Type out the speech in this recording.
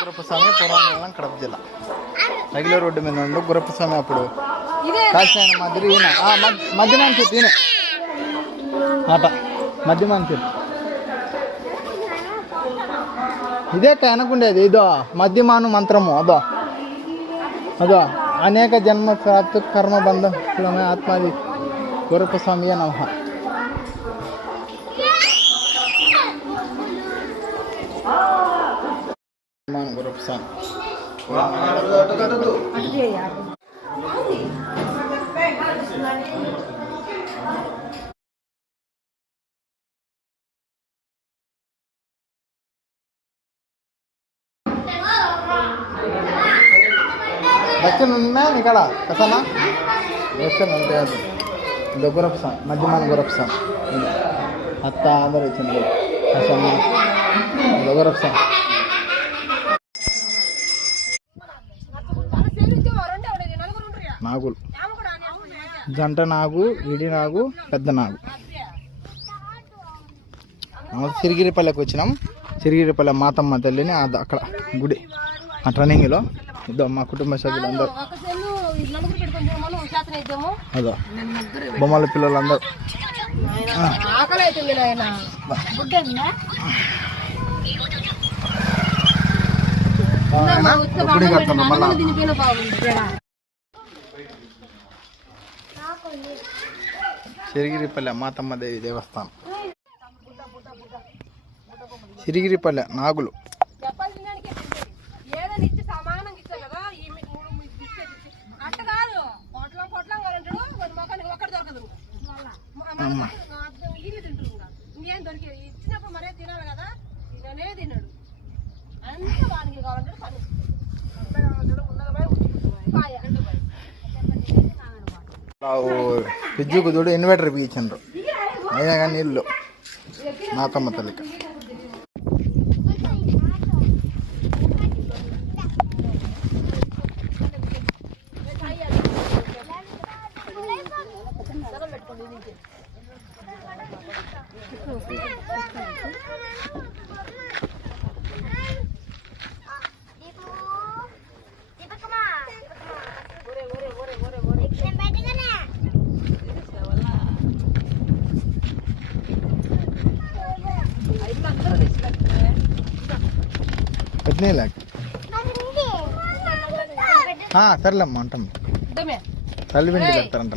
గురప్పస్వామి పూర్వం కడప జిల్లా regular road మీద ఉండు గురప్పస్వామి అప్పుడు కాసిన మధ్య మధ్యమాన్ చెట్టు ఈయన ఆట మధ్యమాన్ చెట్టు ఇదే వెనకుండేది ఇదో మధ్యమాను మంత్రము అదో అదో అనేక జన్మ ప్రాప్తి కర్మబంధం ఆత్మాది గురప్పస్వామి నమః. గురప్పస్వామి దక్షిణ ఉన్నా ఇక్కడ కసనా దక్షిణ ఉంటే ఇది గురప్పస్వామి మధ్యమాన గురప్పస్వామి అత్త అందరూ వచ్చింది కసన్న ఇది గురప్పస్వామి. నాగులు జంట నాగు విడి నాగు పెద్ద నాగు. సిరిగిరిపల్లెకి వచ్చినాం. సిరిగిరిపల్లె మాతమ్మ తల్లిని అక్కడ గుడి ఆ ట్రైనింగ్లో ఇదో మా కుటుంబ సభ్యులు అందరూ అదో బొమ్మల పిల్లలు అందరూ సిరిగిరిపల్లె మాతమ్మ దేవి దేవస్థానం. సిరిగిరిపల్లె నాగులు ఫ్రిడ్జ్ కుదుడు ఇన్వర్టర్ బిగించారు అయినా కానీ నీళ్ళు మాతమ్మ తల్లికి. సర్లేమ్మా అంటాం తల్లి వెండి పెడతారంట.